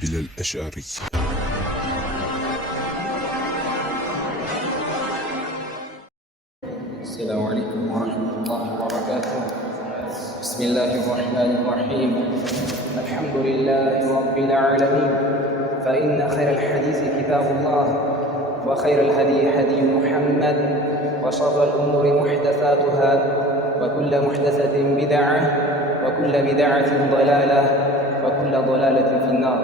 بلال الأشعري. السلام عليكم ورحمة الله وبركاته. بسم الله الرحمن الرحيم. الحمد لله رب العالمين، فإن خير الحديث كتاب الله، وخير الهدي هدي محمد، وشر الأمور محدثاتها، وكل محدثة بدعة، وكل بدعة ضلالة، وكل ضلالة في النار.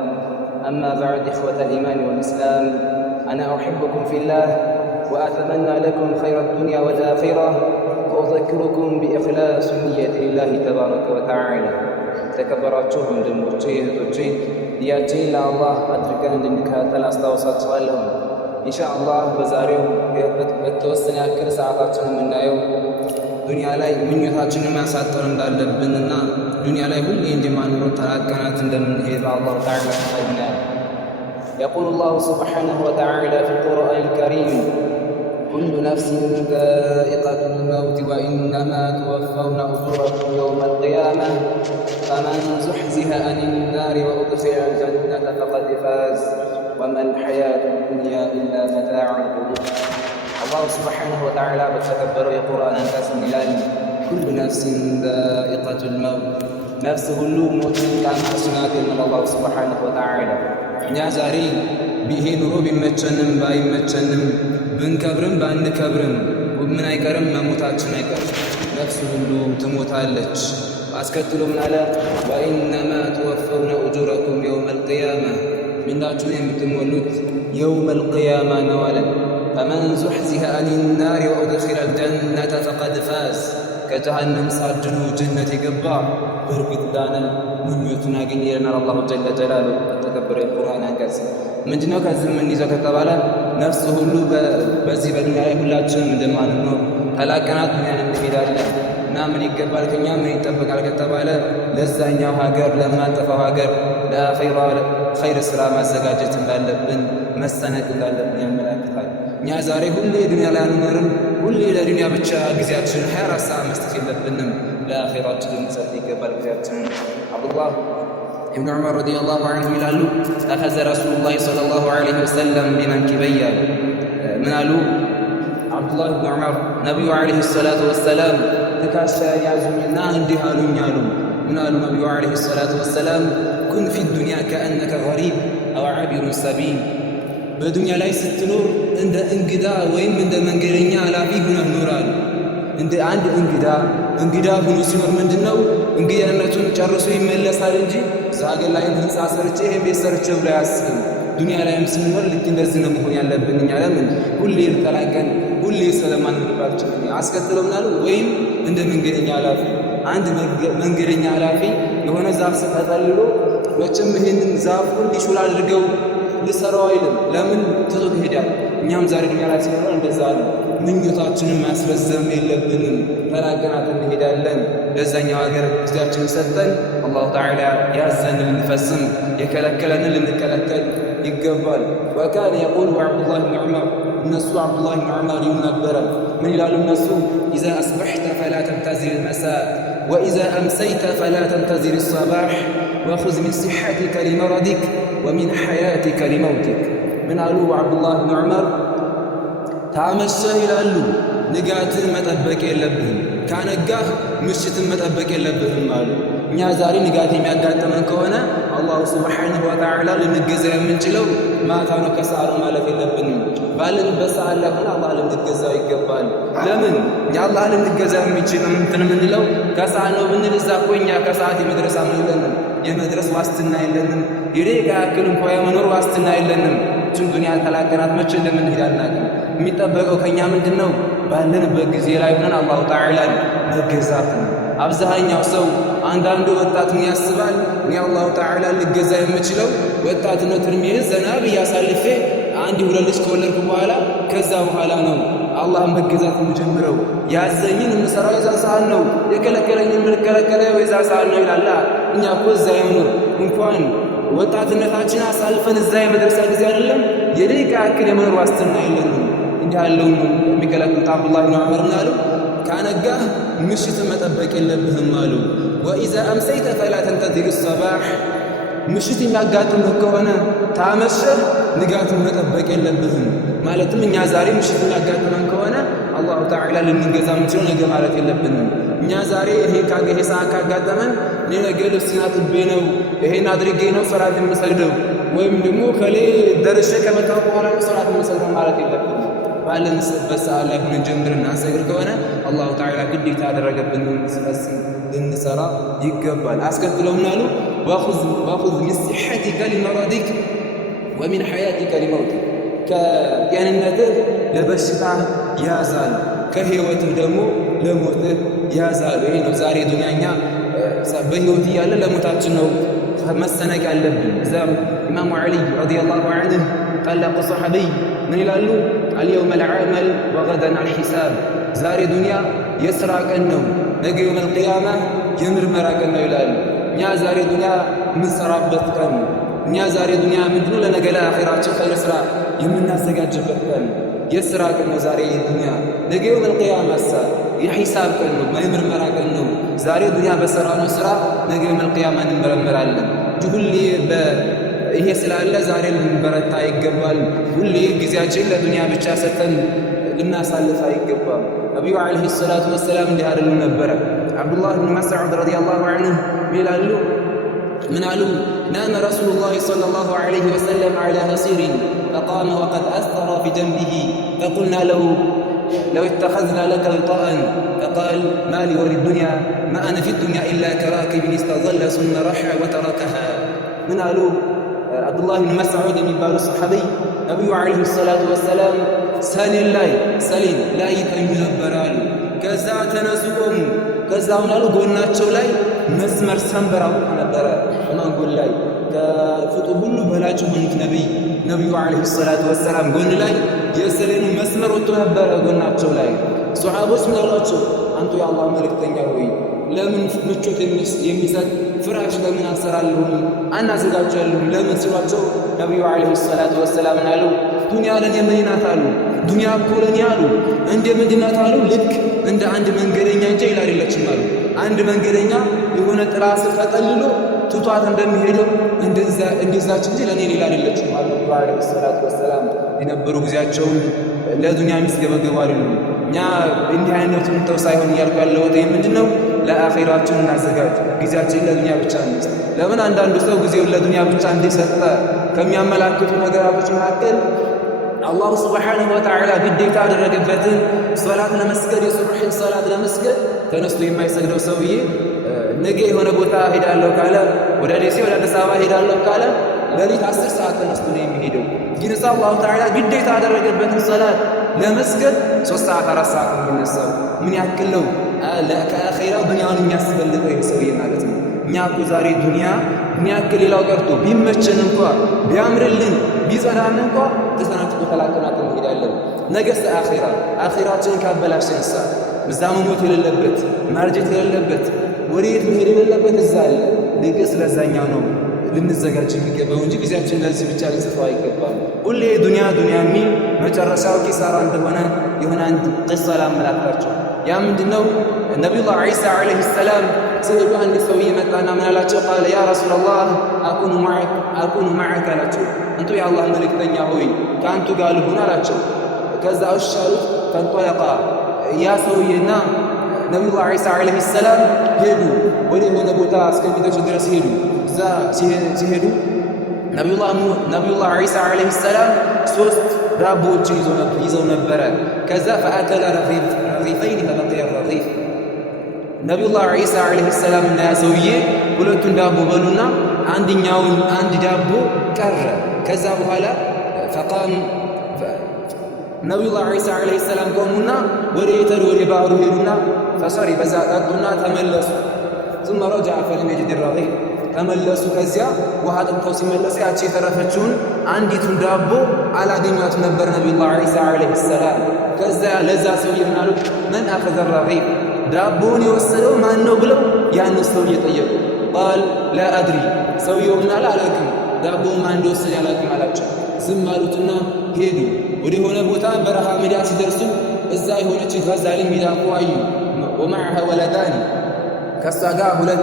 أما بعد، إخوة الإيمان والإسلام، أنا أحبكم في الله، وأتمنى لكم خير الدنيا والآخرة، وأذكركم بإخلاص النية لله تبارك وتعالى. ተከበራችሁ ወንድሞቼ እህቶቼ፣ ንያችንን ለአላህ አድርገን እንድንከተል አስታውሳችኋለሁ። ኢንሻአላህ በዛሬው በተወሰነ ያክል ሰዓታችን የምናየው ዱንያ ላይ ምኞታችንን ማሳጠር እንዳለብንና ዱንያ ላይ ሁሌ እንደማንኖር ተራቀናት እንደምንሄድ በአላሁ ተዓላ ይናል። يقول الله سبحانه وتعالى في القرآن الكريم: كل نفس ذائقة الموت وإنما توفون أجوركم يوم القيامة فمن زحزح عن النار وأدخل الجنة فقد فاز وما الحياة الدنيا إلا متاع الغرور. الله سبحانه وتعالى بتكبر القرآن قسم إلى كل نفس ذائقة الموت، نفس كل موت كان أسناد من الله سبحانه وتعالى. እኛ ዛሬ ይሄ ኑሮ ቢመቸንም ባይመቸንም ብንከብርም ባንከብርም ምን አይቀርም፣ መሞታችን አይቀርም። ነፍስ ሁሉ ትሞታለች። አስከትሎ ምን አለ? ወኢነማ ትወፈውነ ኡጁረኩም የውመል ቂያማ፣ ምንዳችሁን የምትሞሉት የውመል ቂያማ ነው አለ። ፈመን ዙሕዚሀ አኒ ናሪ ወኡድኺለል ጀነተ ፈቀድ ፋዝ፣ ከጀሃነም ሳድኑ ጀነት የገባ በእርግጥ ዳነ፣ ምኞቱን አገኘ ይለናል አላሁ ጀለ ጀላሉ በተከበረ የቁርአን አንቀጽ። ምንድነው ከዚህ የምንይዘው ከተባለ ነፍስ ሁሉ በዚህ በዱንያ ላይ ሁላችንም እንደማንኖር ተላቀናት ዱንያን እንሄዳለን እና ምን ይገባል ከኛ ምን ይጠበቃል ከተባለ ለዛኛው ሀገር ለማጠፋው ሀገር ለአኺራ ኸይር ስራ ማዘጋጀት እንዳለብን መሰነቅ እንዳለብን ያመለክታል። እኛ ዛሬ ሁሌ ዱንያ ላይ አንኖርም። ሁሌ ለዱንያ ብቻ ጊዜያችንን 24 ሰዓት መስጠት የለብንም። ለአኺራችን ልንሰጥ ይገባል ጊዜያችንን። አብዱላህ ኢብኑ ዑመር ረዲየላሁ ዐንሁ ይላሉ አኸዘ ረሱሉላህ ሰለላሁ ዐለይሂ ወሰለም ቢመንኪበይ አሉ። ምን አሉ? አብዱላህ ኢብኑ ዑመር ነቢዩ ዐለይሂ ሰላቱ ወሰላም ትከሻዬን ያዙኝና እንዲህ አሉኝ አሉ። ምን አሉ ነቢዩ ዐለይሂ ሰላቱ ወሰላም? ኩን ፊ ዱንያ ከአነከ ገሪብ አው ዐቢሩ ሰቢል፣ በዱንያ ላይ ስትኖር እንደ እንግዳ ወይም እንደ መንገደኛ አላፊ ሁነህ ኑር አሉ። እንደ አንድ እንግዳ ሆኖ ሲኖር ምንድነው እንግዳነቱን ጨርሶ ይመለሳል እንጂ ዛገር ላይ ህንፃ ሰርቼ ይሄን ቤት ሰርቼ ብሎ አያስብም። ዱንያ ላይም ስንኖር ልክ እንደዚህ ነው መሆን ያለብን። እኛ ለምን ሁሌ ተላቀን ሁሌ ስለማንባቸው አስከትለው ምናሉ ወይም እንደ መንገደኛ አላፊ፣ አንድ መንገደኛ አላፊ የሆነ ዛፍ ተጠልሎ መቼም ይሄንን ዛፉን ሊሹል አድርገው ልሰራው አይልም። ለምን ትቶት ይሄዳል። እኛም ዛሬ ዱንያ ላይ ስንኖር እንደዛ ነው። ምኞታችንን ማስረዘም የለብንም። ተላቀናት እንሄዳለን። ለዛኛው ሀገር ጊዜያችንን ሰጠን አላሁ ተዓላ ያዘንን ልንፈጽም የከለከለንን ልንከለከል ይገባል። ወካነ የቁሉ አብዱላህ ብን ዑመር፣ እነሱ አብዱላህ ብን ዑመር ይሉ ነበረ። ምን ይላሉ እነሱ? ኢዛ አስበሕተ ፈላ ተንተዚር ልመሳእ ወኢዛ አምሰይተ ፈላ ተንተዚር ሰባሕ ወኹዝ ሚን ሲሐቲከ ሊመረዲክ ወሚን ሐያቲከ ሊመውቲክ። ምን አሉ አብዱላህ ብን ዑመር? ታመሸህ ይላሉ ንጋትን መጠበቅ የለብህም፣ ካነጋህ ምሽትን መጠበቅ የለብህም አሉ። እኛ ዛሬ ንጋት የሚያጋጥመን ከሆነ አላሁ ሱብሓነሁ ወተዓላ ልንገዛ የምንችለው ማታ ነው፣ ከሰዓት ማለፍ የለብንም። ባለንበት ሰዓት ላይ ሆነ አላህ ልንገዛው ይገባል። ለምን እኛ አላህ ልንገዛ የምንለው ከሰዓት ነው ብንል እዛ እኮ እኛ ከሰዓት የመድረስ አምን የለንም፣ የመድረስ ዋስትና የለንም፣ የደቂቃ ያክል እንኳ የመኖር ዋስትና የለንም። እችን ዱንያ ተላቀናት መቼ እንደምንሄድ አናውቅም። የሚጠበቀው ከኛ ምንድነው? ባለንበት ጊዜ ላይ ሆነን አላሁ ተዓላን መገዛት ነው። አብዛኛው ሰው አንዳንዱ ወጣት ምን ያስባል? እኔ አላሁ ተዓላን ልገዛ የምችለው ወጣትነት እድሜዬ ዘና ብዬ አሳልፌ አንድ ሁለት ልጅ ከወለድኩ በኋላ ከዛ በኋላ ነው አላህን መገዛት የምጀምረው። ያዘኝን የምሰራው የዛ ሰዓት ነው፣ የከለከለኝን የምንከለከለው የዛ ሰዓት ነው ይላል። እኛ እኮ እዛ የምኖር እንኳን ወጣትነታችን አሳልፈን እዛ የመድረሳ ጊዜ አይደለም የደቂቃ ያክል የመኖር ዋስትና የለንም። እንዲህ ያለውን የሚከለክሉት አብዱላህ ብን ዑመር ምን አሉ? ካነጋህ ምሽትን መጠበቅ የለብህም አሉ። ወኢዛ አምሰይተ ፈላ ተንተዚር ሰባሕ፣ ምሽት የሚያጋጥምህ ከሆነ ታመሸህ ንጋትን መጠበቅ የለብህም። ማለትም እኛ ዛሬ ምሽት የሚያጋጥመን ከሆነ አላሁ ተዓላ ልንገዛ የምንችለው ነገ ማለት የለብንም። እኛ ዛሬ ይሄ ሰዓት ካጋጠመን እኔ ነገ ልብሴን አጥቤ ነው ይሄን አድርጌ ነው ሰላት የምሰግደው ወይም ደግሞ ከሌ ደርሼ ከመጣሁ በኋላ ነው ሰላት የምሰግደው ማለት የለብንም። ባለንበት ሰዓት ላይ ሆነን ጀምረን አንሰግድ ከሆነ አላሁ ተዓላ ግዴታ ያደረገብን ልንሰራ ይገባል። አስከትለው ምን አሉ? ወኹዝ ሚን ሲሐቲከ ሊመረዲክ ወሚን ሐያቲከ ሊመውቲክ፣ ከጤንነትህ ለበሽታ ያዛል፣ ከህይወትህ ደግሞ ለሞትህ ያዛል። ይሄ ነው ዛሬ ዱንያኛ በህይወት እያለ ለሞታችን ነው መሰነቅ ያለብን። እዛም ኢማሙ ዓሊ ረዲየላሁ ዐንሁ ታላቁ ሰሐቢይ ምን ይላሉ? አልየውመ ልዓመል ወገደን አልሒሳብ፣ ዛሬ ዱንያ የስራ ቀን ነው፣ ነገ የውመል ቂያማ የምርመራ ቀን ነው ይላሉ። እኛ ዛሬ ዱንያ የምንሰራበት ቀን ነው። እኛ ዛሬ ዱንያ ምንድነው ለነገ ለአኺራችን ኸይር ስራ የምናዘጋጅበት ቀን የስራ ቀን ነው ዛሬ ዱንያ። ነገ የውመል ቂያማ የሒሳብ ቀን ነው፣ የምርመራ ቀን ነው። ዛሬ ዱንያ በሰራነው ስራ ነገ የውመል ቂያማ እንመረመራለን። ሁሌ ይሄ ስላለ ዛሬ ልንበረታ ይገባል። ሁሌ ጊዜያችን ለዱንያ ብቻ ሰጥተን ልናሳልፍ አይገባም። ነቢዩ ዓለይሂ ሰላቱ ወሰላም እንዲህ አደሉ ነበረ። ዓብዱላህ ብን መስዑድ ረዲየላሁ ዐንሁ ይላሉ ምን አሉ? ናመ ረሱሉላህ ሰለላሁ ዐለይሂ ወሰለም ዐላ ነሲሪን ፈቃመ ወቀድ አስተራ ቢጀንቢሂ ፈቁልና ለሁ ለው ኢተኸዝና ለከ ዊጣአን ፈቃል ማ ሊ ወሊዱንያ ማ አነ ፊ ዱንያ ኢላ ከራኪብን ኢስተዘለ ሱመ ረሐ ወተረከሃ። ምን አሉ? አብዱላህ ብን መስዑድ የሚባሉ ሰሐቢይ ነቢዩ ዓለይሂ ሰላቱ ወሰላም ሰሌን ላይ ይተኙ ነበር አሉ። ከዛ ተነሱ ቆሙ። ከዛ አሁን አሉ ጎናቸው ላይ መስመር ሰንበር አውጥቶ ነበረ። ማንጎል ላይ ከፍጡር ሁሉ በላጭ የሆኑት ነቢዩ ዓለይሂ ሰላቱ ወሰላም ጎን ላይ የሰሌኑ መስመር ወጥቶ ነበረ ጎናቸው ላይ። ሶሐቦች ምን አሏቸው? አንቱ የአላህ መልእክተኛ ሆይ ለምን ምቾት የሚሰጥ ፍራሽ ለምን አሰራለሁም አናዘጋጃለሁም ለምን ሲሏቸው ነቢዩ ዓለይሂ ሰላቱ ወሰላም አሉ ዱንያ ለኔ ምን ናት አሉ። ዱንያ እኮ ለኔ አሉ እንደ ምንድን ናት አሉ? ልክ እንደ አንድ መንገደኛ እንጂ ሌላ አይደለችም አሉ። አንድ መንገደኛ የሆነ ጥላ ስር ተጠልሎ ትቷት እንደሚሄደው እንደዛች እንጂ ለኔ ሌላ አይደለችም አሉ ነቢዩ ዓለይሂ ሰላቱ ወሰላም። የነበሩ ጊዜያቸውን ለዱንያ የሚስገበገቡ አይደሉም። እኛ እንዲህ አይነቱን ተው ሳይሆን እያልኩ ያለሁት ምንድነው? ለአኺራችን እናዘጋጅ። ጊዜያችን ለዱንያ ብቻ እንስጥ። ለምን አንዳንዱ ሰው ጊዜውን ለዱንያ ብቻ እንዲሰጠ ከሚያመላክቱ ነገራቶች መካከል አላሁ ሱብሓነሁ ወተዓላ ግዴታ ያደረገበትን ሶላት ለመስገድ የሱብሒን ሶላት ለመስገድ ተነስቶ የማይሰግደው ሰውዬ ነገ የሆነ ቦታ ሄዳለሁ ካለ ወደ ደሴ ወደ አዲስ አበባ ሄዳለሁ ካለ ሌሊት 10 ሰዓት ተነስቶ ነው የሚሄደው። ግን አላሁ ተዓላ ግዴታ ያደረገበትን ሶላት ለመስገድ 3 ሰዓት 4 ሰዓት ነው የሚነሳው። ምን ያክል ነው ከአኺራው ዱንያውን የሚያስበልጠው ይሄ ሰውዬ ማለት ነው። እኛ እኮ ዛሬ ዱንያ ምን ያክል ሌላው ቀርቶ ቢመቸን እንኳ ቢያምርልን ቢጸዳን እንኳ ተሰናክቶ ተላቀናት እንሄዳለን። ነገስ አኺራችንን ካበላሸንሳ እዛ መሞት የሌለበት ማርጀት የሌለበት ወዴት መሄድ የሌለበት እዛ አለ። ልቅስ ለዛኛው ነው ልንዘጋጅ የሚገባው እንጂ ጊዜያችን ለዚህ ብቻ ልንጽፈው አይገባም። ሁሌ ዱንያ የሚል መጨረሻው ኪሳራ እንደሆነ የሆነ አንድ ቅሳ ላመላክታቸው። ያ ምንድነው? ነቢዩላህ ዒሳ ዓለይሂ ሰላም ሲሄዱ አንድ ሰው እየመጣና ምን አላቸው? ቃለ ያ ረሱለላህ አኩኑ መዐከ አላቸው። አንቱ የአላህ መልእክተኛ ሆይ ከአንቱ ጋር ልሁን አላቸው። ከዛ እሺ አሉት። ፈንጠለቃ ያ ሰውዬና ነቢዩላህ ዒሳ ዓለይሂ ሰላም ሄዱ። ወደ የሆነ ቦታ እስከሚደርሱ ድረስ ሄዱ። እዛ ሲሄዱ ነቢዩላህ ዒሳ ዓለይሂ ሰላም 3 ዳቦዎችን ይዘው ነበረ። ከዛ ፈአከለ ረጊፈይን ፈበቂየ ረጊፍ። ነቢዩላህ ዒሳ ዓለይሂ ሰላም እና ያ ሰውዬ ሁለቱን ዳቦ በሉና አንድ ዳቦ ቀረ። ከዛ በኋላ ነቢዩላህ ዒሳ ዓለይሂ ሰላም ቆሙና ወደ ባህሩ ሄዱና ፈሰሪ በዛ ጠጡና ተመለሱ። ثم رجع فلم يجد الرغيف ተመለሱ። ከዚያ ውሃ ጠጥተው ሲመለሱ ያቺ የተረፈችውን አንዲቱን ዳቦ አላገኟት ነበር ነቢዩላህ ዒሳ ዓለይሂ ሰላም። ከዛ ለዛ ሰውዬ ምን አሉት? መን አኸዘ الرغيف ዳቦውን የወሰደው ማን ነው ብለው ያን ሰውዬ ጠየቁ። ቃል ላ አድሪ ሰውዬው ምን አለ? አላውቅም፣ ዳቦውን ማን እንደወሰደ አላውቅም አላቸው። ዝም አሉትና ሄዱ። ወደ ሆነ ቦታ በረሃ ሜዳ ሲደርሱ እዛ የሆነች ጋዛሊን ሚዳቋ አዩ። ወማዕሃ ወለዳኒ ከእሷ ጋር 2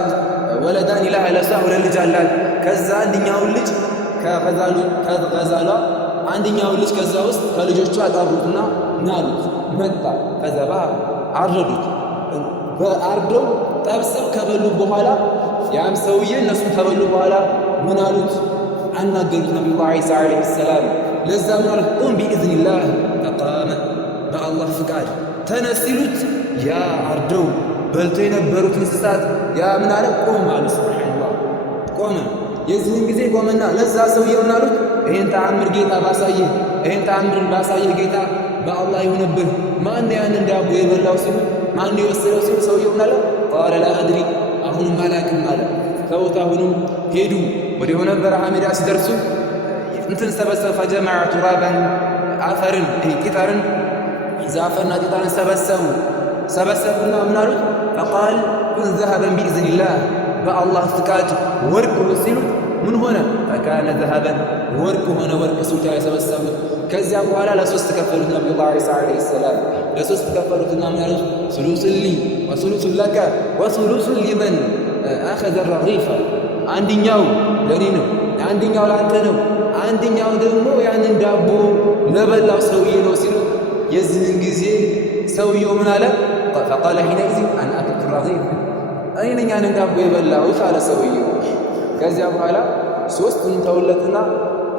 ወለዳኒ ለሷ 2 ልጅ አላት። ከዛ አንደኛው ልጅ ከገዛሏ አንደኛው ልጅ ከዛ ውስጥ ከልጆቹ አጣሩትና ናሉት መጣ። ከዛ አረዱት። በአርደው ጠብሰው ከበሉ በኋላ ያም ሰውዬ እነሱ ከበሉ በኋላ ምን አሉት? አናገሩት ነቢዩላህ ዒሳ ዓለይሂ ሰላም። ለዛ ምን አሉት? ቁም ቢኢዝኒላህ ተቃመ፣ በአላህ ፍቃድ ተነስ ሲሉት ያ አርደው በልቶ የነበሩት እንስሳት ያ ምን አለ? ቆም አሉ። ሱብሓነላህ ቆመ። የዚህን ጊዜ ቆመና ለዛ ሰውዬ ምን አሉት? ይሄን ተአምር ጌታ ባሳየህ፣ ይሄን ተአምር ባሳየህ ጌታ በአላህ ይሁንብህ፣ ማን ያንን ዳቦ የበላው ሲሉ ማን የወሰደው ሲሉ ሰውየው ምን አለ? ቃለ ላ አድሪ፣ አሁንም አላቅም አለ። ተውት። አሁንም ሄዱ። ወደ ሆነ በረሃ ሜዳ ሲደርሱ እንትን ሰበሰቡ። ፈጀመዐ ቱራበን፣ አፈርን ጢጠርን፣ ዛፈርና ጢጠርን ሰበሰቡና ምን አሉት? ፈቃል ኩን ዘሀበን ቢኢዝኒላህ፣ በአላህ ፍቃድ ወርቅ ሲሉት ምን ሆነ? ፈካነ ዘሀበን፣ ወርቅ ሆነ። ወርቅ ሱጃ የሰበሰቡት። ከዚያ በኋላ ለሶስት ከፈሉት ነቢዩላህ ዒሳ ዓለይሂ ሰላም። ለሶስት ከፈሉትና ምን አሉት? ሱሉሱን ሊ ወሱሉሱን ለከ ወሱሉሱን ሊመን አኸዘ ረጊፈ፣ አንድኛው ለኔ ነው፣ አንድኛው ላንተ ነው፣ አንድኛው ደግሞ ያንን ዳቦ ለበላው ሰውዬ ነው ሲሉ የዚህን ጊዜ ሰውየው ምን አለ? ፈቃለ ሒነኢዝ አነ አከልቱ ረጊፈ፣ እኔ ነኝ ያንን ዳቦ የበላሁት አለ ሰውየው። ከዚያ በኋላ ሶስቱን ተውለትና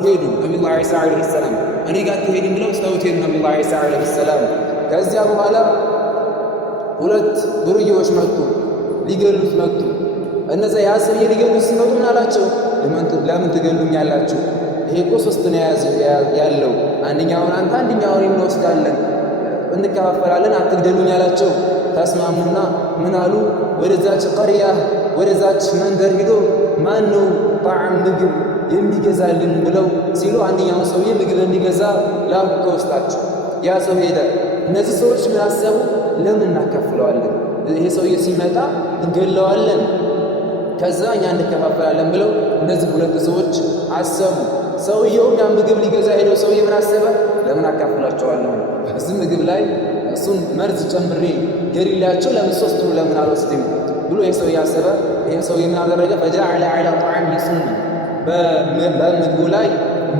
ሄዱ። ነቢዩላህ ዒሳ ዓለይሂ ሰላም እኔ ጋር ትሄድም ብለው ሰውት ሄዱ ነቢዩላህ ዒሳ ዓለይሂ ሰላም። ከዚያ በኋላ ሁለት ዱርዬዎች መጡ፣ ሊገሉት መጡ። እነዚያ ያ ሰውዬ ሊገሉት ሲመጡ ምን አላቸው? ለምን ትገሉኛላችሁ? ይሄ እኮ ሶስት ነው ያለው፣ አንደኛውን አንተ አንደኛውን እንወስዳለን፣ እንከፋፈላለን፣ አትግደሉኝ አላቸው። ተስማሙና ምን አሉ? ወደዛች ቀርያ ወደዛች መንደር ሂዶ ማን ነው ጣዕም ምግብ የሚገዛልን ብለው ሲሉ አንደኛው ሰውዬ ምግብ እንዲገዛ ላኩ ከውስጣቸው። ያ ሰው ሄደ። እነዚህ ሰዎች ምን አሰቡ? ለምን እናካፍለዋለን? ይሄ ሰውዬ ሲመጣ እንገለዋለን፣ ከዛ እኛ እንከፋፈላለን ብለው እነዚህ ሁለት ሰዎች አሰቡ። ሰውየውም ያን ምግብ ሊገዛ ሄደው ሰውዬ ምን አሰበ? ለምን አካፍላቸዋለሁ? እዚህ ምግብ ላይ እሱን መርዝ ጨምሬ ገሪላቸው ለምን ሶስቱን ለምን አልወስድም ብሎ ይህ ሰውዬ አሰበ። ይህ ሰውዬ ምን አደረገ? ፈጀዐለ ዐላ ጣዕሚሂ ሱመን፣ በምግቡ ላይ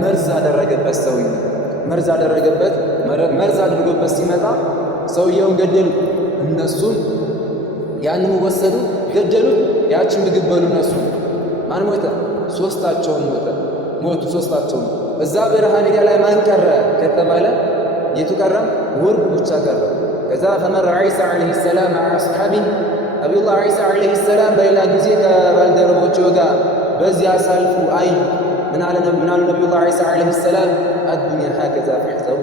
መርዝ አደረገበት። ሰውዬ መርዝ አደረገበት። መርዝ አድርጎበት ሲመጣ ሰውየውን ገደሉ። እነሱም ያንን ወሰዱ፣ ገደሉት። ያችን ምግብ በሉ። እነሱ ማን ሞተ? ሶስታቸውን ሞቱ። ሶስታቸውን። እዛ በረሃ ሜዳ ላይ ማን ቀረ ከተባለ የቱ ቀረ? ወርቁ ብቻ ቀረ። ከዛ ፈመረ ዒሳ ዓለይሂ ሰላም መዐ አስሓቢህ፣ ነቢዩላህ ዒሳ ዓለይሂ ሰላም በሌላ ጊዜ ከባልደረቦቹ ጋር በዚህ አሳልፉ። አይ ምን አሉ ነቢዩላህ ዒሳ ዓለይሂ ሰላም? አዱንያ ሀከዛ ፈሕዘሩ፣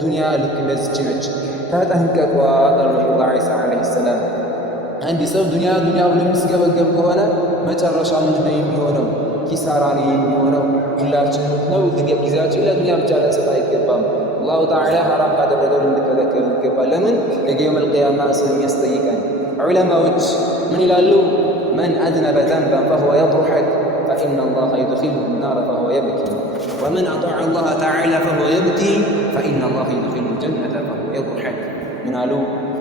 ዱንያ ልክ እንደዚች ነች፣ ተጠንቀቋት አሉ ነቢዩላህ ዒሳ ዓለይሂ ሰላም። አንድ ሰው ዱንያ ብሎ የሚስገበገብ ከሆነ መጨረሻ ምንድን ነው የሚሆነው? ኪሳራ ነው የሚሆነው። ሁላችንም ነው ጊዜያችን ለዱንያ ብቻ ልንሰጥ አይገባም። አላሁ ተዓላ ሐራም ካደረገው ልንከለከል ይገባል። ለምን? ነገ የውመል ቂያማ ስለሚያስጠይቀን። ዑለማዎች ምን ይላሉ? መን አዝነበ ዘንበን ፈሁወ የድሐክ ፈኢነ አላህ ዩድኺሉሁ ናረ ፈሁወ የብኪ ወመን አጣዐ አላህ ተዓላ ፈሁወ የብኪ ፈኢነ አላህ ዩድኺሉሁ ጀነተ ፈሁወ የድሐክ። ምን አሉ?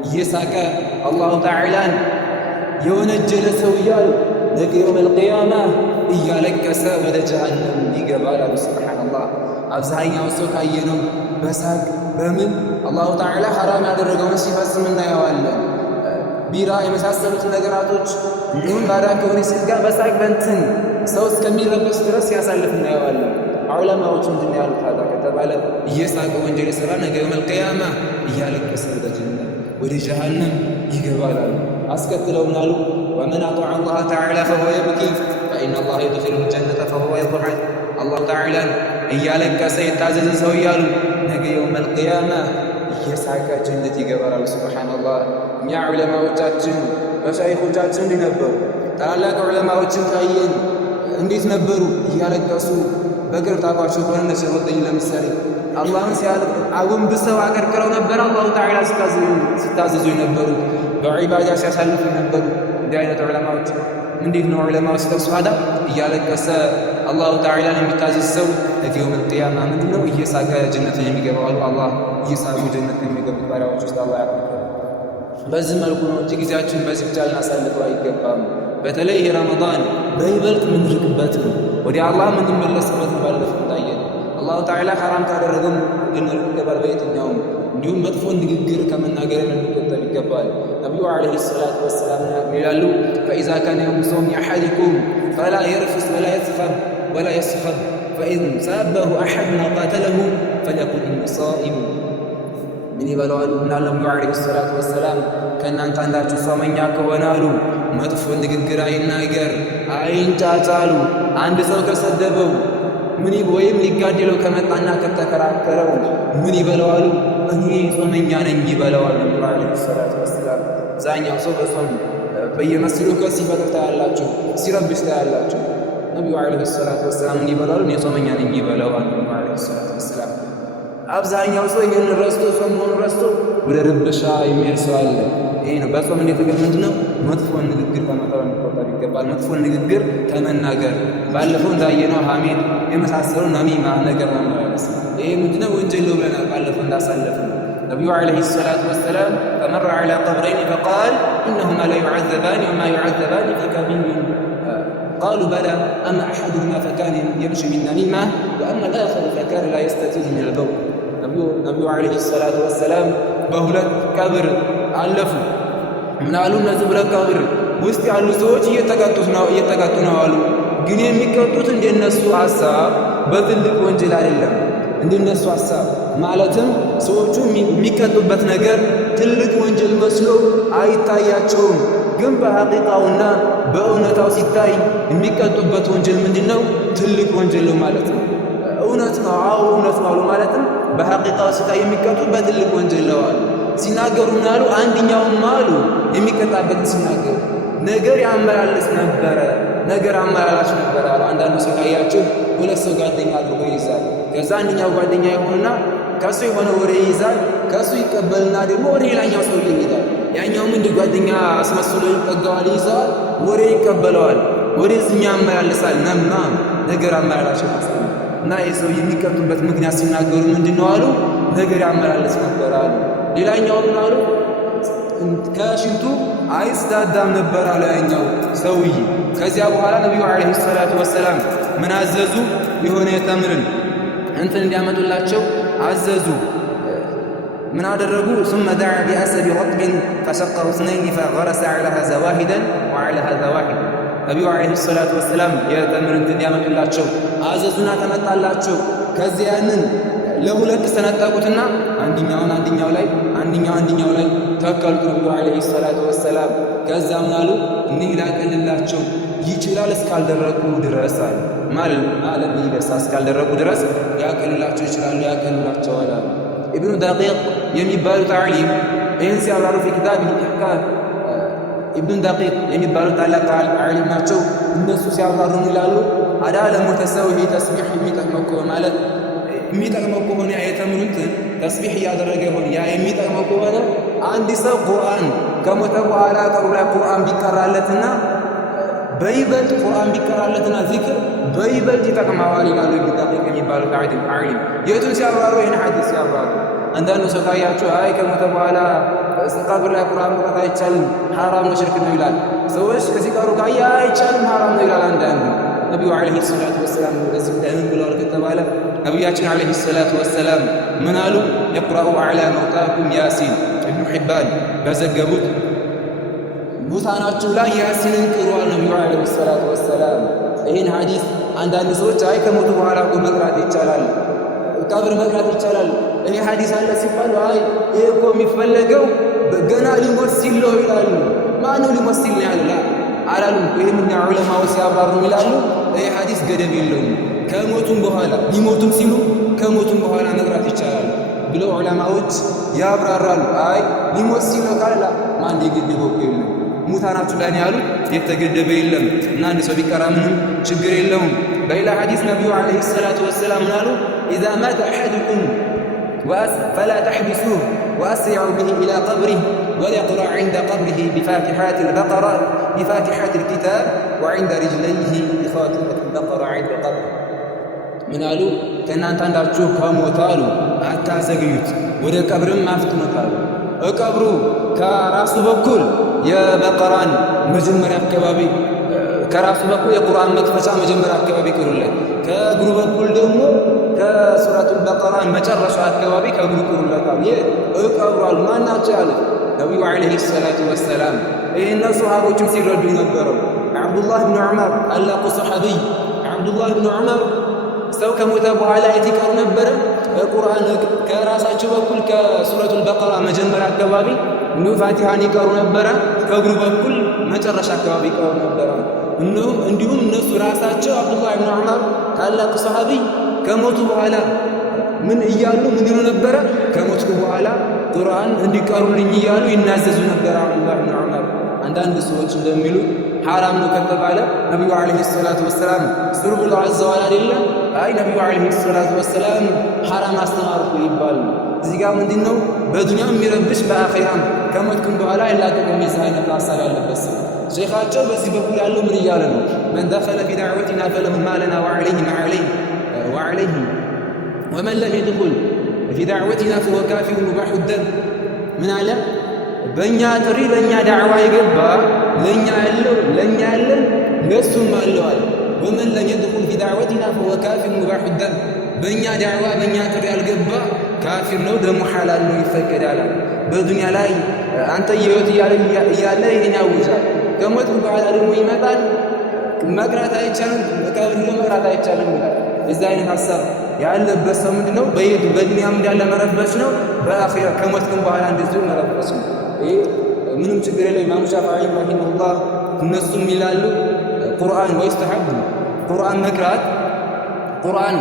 እየሳቀ አላሁ ተዓላን የወነጀለ ሰው እያሉ ነገ የውመል ቂያማ እያለቀሰ ወደ ጀሃነም ይገባል አሉ። ሱብሓነላህ። አብዛኛው ሰው ካየነው በሳቅ በምን አላሁ ተዓላ ሐራም ያደረገውን ሲፈጽም እናየዋለን። ቢራ የመሳሰሉትን ነገራቶች እንዲሁም ባዳ ከሆነ ሴት ጋር በሳቅ በንትን ሰው እስከሚረበስ ድረስ ሲያሳልፍ እናየዋለን። ዑለማዎች ምንድን ነው ያሉት ታዲያ ከተባለ እየሳቀ ወንጀል የሠራ ነገ የውመል ቂያማ እያለቀሰ ወደ ጀሃነም ይገባል አሉ። አስከትለው ምን አሉ? ወመን አጣዐ አላህ ተዓላ ፈሁወ የብኪ ፈኢነ አላህ ዩድኺሉሁ ጀነተ ፈሁወ የድሐክ። አላሁ ተዓላን እያለቀሰ የታዘዘ ሰው እያሉ ነገ የውመል ቂያማ እየሳቀ ጀነት ይገባል። ሱብሓነላህ። እኛ ዑለማዎቻችን መሻይኾቻችን እንዲህ ነበሩ። ታላላቅ ዑለማዎችን ካየን እንዴት ነበሩ? እያለቀሱ በቅርብ ታውቋቸው ከሆነ እነ ሸይኽ ወልደይን ለምሳሌ አላህን አጎንብሰው አቀርቅረው ነበር አላሁ ተዓላ ሲታዘዙ የነበሩ፣ በዒባዳ ሲያሳልፉ የነበሩ። እንዲህ አይነት ዑለማዎች እንዴት ነው ዑለማዎች ተስፋዳ እያለቀሰ አላሁ ተዓላን የሚታዘዝ ሰው ነገ የውመል ቂያማ ምንድን ነው እየሳቀ ጀነት የሚገባው አሉ። አላህ እየሳቁ ጀነት የሚገቡት ባሪያዎች ውስጥ አላህ ያድርገን። በዚህ መልኩ ነው እንጂ ጊዜያችን በዚህ ብቻ ልናሳልፈው አይገባም። በተለይ ረመዳን በይበልጥ ምንርቅበት ነው። ወደ አላህ ምንመለስበት ባለፈው ታየን። አላሁ ተዓላ ሐራም ካደረገው ልንርቅ ይገባል በየትኛውም። እንዲሁም መጥፎ ንግግር ከመናገር ልንቆጠብ ይገባል። ነቢዩ ዓለይሂ ሰላቱ ወሰላም ይላሉ ፈኢዛ ካነ የውሙ ሶውሚ አሐዲኩም ፈላ የርፍስ ወላ የስኸብ ወላ የስኸብ ፈኢን ሰበሁ አሐዱን አው ቃተለሁ ፈሊየቁል ኢኒ ሷኢም። ምን ይበለዋሉ? ምናለ ነቢዩ ዓለይሂ ሰላቱ ወሰላም ከእናንተ አንዳችሁ ጾመኛ ከሆነ አሉ መጥፎ ንግግር አይናገር፣ አይንጫጫ አሉ። አንድ ሰው ከሰደበው ወይም ሊጋደለው ከመጣና ከተከራከረው ምን ይበለዋሉ? እኔ ጾመኛ ነኝ ይበለዋል ነቢዩ ዓለይሂ ሰላቱ ወሰላም። አብዛኛው ሰው በጾም በየመስሉ ሲፈጥር ታያላችሁ፣ ሲረብሽ ታያላችሁ። ነቢዩ ዓለይሂ ሰላቱ ወሰላም ምን ይበላሉ? እኔ ጾመኛ ነኝ ይበለዋል ነቢዩ ዓለይሂ ሰላቱ ወሰላም። አብዛኛው ሰው ይህን ረስቶ ጾሙን ረስቶ ወደ ርብሻ የሚሄድ ሰው አለ። ይሄ ነው በጾም እንደተገኘ ምንድነው? መጥፎ ንግግር ከመተው እንቆጠብ ይገባል። መጥፎ ንግግር ከመናገር ባለፈው እንዳየነው ሐሜት የመሳሰሉ ነሚማ ነገር ማመላለስ ይሄ ምንድነው? ወንጀል ነው ብለናል ባለፈው እንዳሳለፍነው። ነቢዩ ዓለይሂ ሰላቱ ወሰላም ፈመረ ዐላ ቀብረይን ፈቃል ኢነሁማ ላ ዩዐዘባን ወማ ዩዐዘባን ፊ ከቢር ቃሉ በላ አማ አሐዱሁማ ፈካነ የምሺ ቢነሚማ ወአማ አልአኸሩ ፈካነ ላ የስተቲሩ ሚነል በውል። ነቢዩ ዓለይሂ ሰላቱ ወሰላም በሁለት ቀብር አለፉ። ምን አሉ? እነዚህ ሁለት ቀብር ውስጥ ያሉ ሰዎች እየተቀጡ ነው አሉ። ግን የሚቀጡት እንደነሱ ሐሳብ በትልቅ ወንጀል አይደለም። እንደነሱ ሐሳብ ማለትም ሰዎቹ የሚቀጡበት ነገር ትልቅ ወንጀል መስሎ አይታያቸውም። ግን በሐቂቃውና በእውነታው ሲታይ የሚቀጡበት ወንጀል ምንድነው? ትልቅ ወንጀል ነው ማለት ነው። እውነት ነው፣ አዎ እውነት ነው አሉ። ማለትም በሐቂቃው ሲታይ የሚቀጡበት ትልቅ ወንጀል ነው አሉ። ሲናገሩ ምናሉ? አንድኛውም አሉ የሚቀጣበት ሲናገሩ ነገር ያመላልስ ነበረ፣ ነገር አመላላሽ ነበረ አሉ። አንዳንዱ ሰው ካያችሁ ሁለት ሰው ጓደኛ አድርጎ ይይዛል። ከዛ አንደኛው ጓደኛ ይሆንና ከሱ የሆነ ወሬ ይይዛል። ከሱ ይቀበልና ደግሞ ወደ ሌላኛው ሰው ይሄዳል። ያኛውም እንደ ጓደኛ አስመስሎ ይጠጋዋል፣ ይይዘዋል፣ ወሬ ይቀበለዋል፣ ወደዚህኛ ያመላልሳል። ነማ ነገር አመላላሽ እና የሰው የሚቀጡበት ምክንያት ሲናገሩ ምንድነው አሉ? ነገር ያመላልስ ነበር አሉ። ሌላኛው ምን አሉ? ከሽንቱ አይስዳዳም ነበር አለ ያኛው ሰውዬ። ከዚያ በኋላ ነቢዩ ዓለይሂ ሰላቱ ወሰላም ምን አዘዙ? የሆነ የተምርን እንትን እንዲያመጡላቸው አዘዙ። ምን አደረጉ? ثم دعا بأسد رطب فشقه اثنين فغرس على هذا واحدا وعلى هذا واحد። ነቢዩ ዓለይሂ ሰላቱ ወሰላም የተምር እንትን እንዲያመጡላቸው አዘዙና ተመጣላቸው። ከዚያ ያንን ለሁለት ሰነጠቁትና አንደኛው ላይ ተከሉት ነቢዩ ዓለይሂ ሰላቱ ወሰላም። ከዛ ምን አሉ? እኒህ ላቀልላቸው ይችላል እስካልደረቁ ድረስ አለ። ማለት ይደርሳ እስካልደረቁ ድረስ ያቀልላቸው ይችላሉ፣ ያቀልላቸዋል አሉ። ኢብኑ ደቂቅ የሚባሉ ተዕሊም ይህን ሲያብራሩ ፊ ኪታብ ኢሕካም ኢብኑ ደቂቅ የሚባሉ ታላቅ ዓሊም ናቸው። እነሱ ሲያብራሩ ይላሉ አዳ ለሙተሰው ይሄ ተስቢሕ የሚጠቅመው ከሆነ ማለት የሚጠቅመው ከሆነ የተምሩት ተስቢሕ እያደረገ ይሆን ያ የሚጠቅመው ከሆነ አንድ ሰው ቁርአን ከሞተ በኋላ ቀብሩ ላይ ቁርአን ቢቀራለትና በይበልጥ ቁርአን ቢቀራለትና ዚክር በይበልጥ ይጠቅማዋል ይላሉ ኢብኑ ደቂቅ የሚባሉ ዓሊም። የቱን ሲያብራሩ? ይህን ሐዲስ ሲያብራሩ። አንዳንዱ ሰው ካያችሁ አይ ከሞተ በኋላ ቀብር ላይ ቁርአን መቅራት አይቻልም ሐራም ነው ሽርክ ነው ይላል። ሰዎች ከሲቀሩ ካያ አይቻልም ሐራም ነው ይላል አንዳንዱ። ነቢዩ ዓለይሂ ሰላቱ ወሰላም በዚህ ጉዳይ ምን ብለዋል ከተባለ ነቢያችን ዓለይሂ ሰላቱ ወሰላም ምን አሉ? ይቅረኡ ዐላ መውታኩም ያሲን። ኢብኑ ሒባን በዘገቡት ሙታናችሁ ላይ ያሲንን ቅሩ አሉ ነቢዩ ዓለይሂ ሰላቱ ወሰላም። ይህን ሐዲስ አንዳንድ ሰዎች አይ ከሞቱ በኋላ እኮ መቅራት ይቻላል፣ ቀብር መቅራት ይቻላል ይሄ ሐዲስ አለ ሲባሉ አይ ይሄ እኮ የሚፈለገው ገና ሊሞት ሲል ነው ይላሉ። ማነው ሊሞት ሲል ነው ያለ አላሉም። ይህም እኛ ዑለማዎች ሲያብራሩ ይላሉ ይሄ ሐዲስ ገደብ የለውም፣ ከሞቱም በኋላ ሊሞቱም ሲሉ ከሞቱም በኋላ መቅራት ይቻላል ብለው ዑለማዎች ያብራራሉ። አይ ሊሞት ሲል ነው ካለ ማን የገደበው የለም፣ ሙታናችሁ ላይ ያሉ የተገደበ የለም እና አንድ ሰው ቢቀራ ምንም ችግር የለውም። በሌላ ሐዲስ ነቢዩ ዓለይሂ ሰላቱ ወሰላም አሉ ኢዛ ማተ አሐዱኩም فلا تحبسوه وأسرعوا به إلى قبره وليقرأ عند قبره بفاتحات البقرة بفاتحات الكتاب وعند رجليه بخاتمة البقرة عند قبره. من قالوا كان أنت عندك كموت قالوا حتى زقيت وده قبر ما فتنوا قالوا قبروا كراس بكل يا بقران مجمر الكبابي ከራሱ በኩል የቁርአን መክፈቻ መጀመሪያ አካባቢ ቅሩለት፣ ከእግሩ በኩል ደግሞ ከሱረቱል በቀራ መጨረሻ አካባቢ ከእግሩ ቅሩለታል። ይህ እቀብሯል። ማናቸው ያሉት ነቢዩ ዓለይሂ ሰላቱ ወሰላም። ይህን ሶሓቦችም ሲረዱ ነበረው። ዓብዱላህ ብን ዑመር ታላቁ ሶሓቢይ ዓብዱላህ ብን ዑመር ሰው ከሞተ በኋላ የት ይቀሩ ነበረ? ቁርአን ከራሳቸው በኩል ከሱረቱል በቀራ መጀመሪያ አካባቢ እንዲሁ ፋቲሃን ይቀሩ ነበረ፣ ከእግሩ በኩል መጨረሻ አካባቢ ይቀሩ ነበረ። እንዲሁም እነሱ ራሳቸው አብዱላህ ብን ዑመር ታላቅ ሰሃቢይ ከሞቱ በኋላ ምን እያሉ ምን ይሉ ነበረ? ከሞትኩ በኋላ ቁርአን እንዲቀሩልኝ እያሉ ይናዘዙ ነበር አብዱላህ ብን ዑመር። አንዳንድ ሰዎች እንደሚሉት ሐራም ነው ከተባለ ነቢዩ ዓለይሂ ሰላቱ ወሰላም ስሩ ብለው አዘዋል አይደለም? አይ ነቢዩ ዓለይሂ ሰላቱ ወሰላም ሐራም አስተማርኩ ይባሉ። እዚህ ጋር ምንድን ነው በዱንያም የሚረብሽ በአኺራም ከሞትኩም በኋላ አይላቀቅም የዚህ አይነት ሀሳብ ያለበት ሰው። ሼኻቸው በዚህ በኩል ያለው ምን እያለ ነው? መን ደኸለ ፊ ዳዕወቲና ፈለሁ ማለና ወዐለይህ ወመን ለም የድኹል ፊ ዳዕወቲና ፈሁወ ካፊሩን ሙባሑ ደም። ምን አለ? በእኛ ጥሪ በእኛ ዳዕዋ የገባ ለእኛ ያለን ለእሱም አለዋል። ወመን ለም የድኹል ፊ ዳዕወቲና ፈሁወ ካፊሩን ሙባሑ ደም። በእኛ ዳዕዋ በእኛ ጥሪ ያልገባ ካፊር ነው፣ ደሙ ሐላል ነው፣ ይፈቀዳል። በዱንያ ላይ አንተ የህይወት እያለ ይሄን ያውጃል፣ ከሞት በኋላ ደግሞ ይመጣል፣ መቅራት አይቻልም፣ መቃብር ሄዶ መቅራት አይቻልም ይላል። የዛ አይነት ሀሳብ ያለበት ሰው ምንድነው በዱንያም እንዳለ መረበሽ ነው፣ በአኺራ ከሞትኩም በኋላ እንደዚሁ መረበሽ ነው። ይሄ ምንም ችግር የለው። ኢማሙ ሻፊዒ ረሂመሁላህ እነሱም ይላሉ ቁርአን ወይስተሐብ ቁርአን መቅራት ቁርአን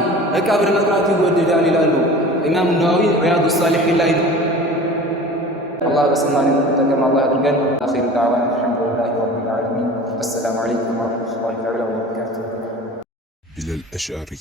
ቀብር መቅራት ይወደዳል ይላሉ። ኢማሙ ነዋዊ ሪያዱ ሳሊሒን ላይ الله بسمعني وتكلم الله أدرجن آخر دعوانا الحمد لله رب العالمين والسلام عليكم ورحمة الله تعالى وبركاته. إلى الأشعري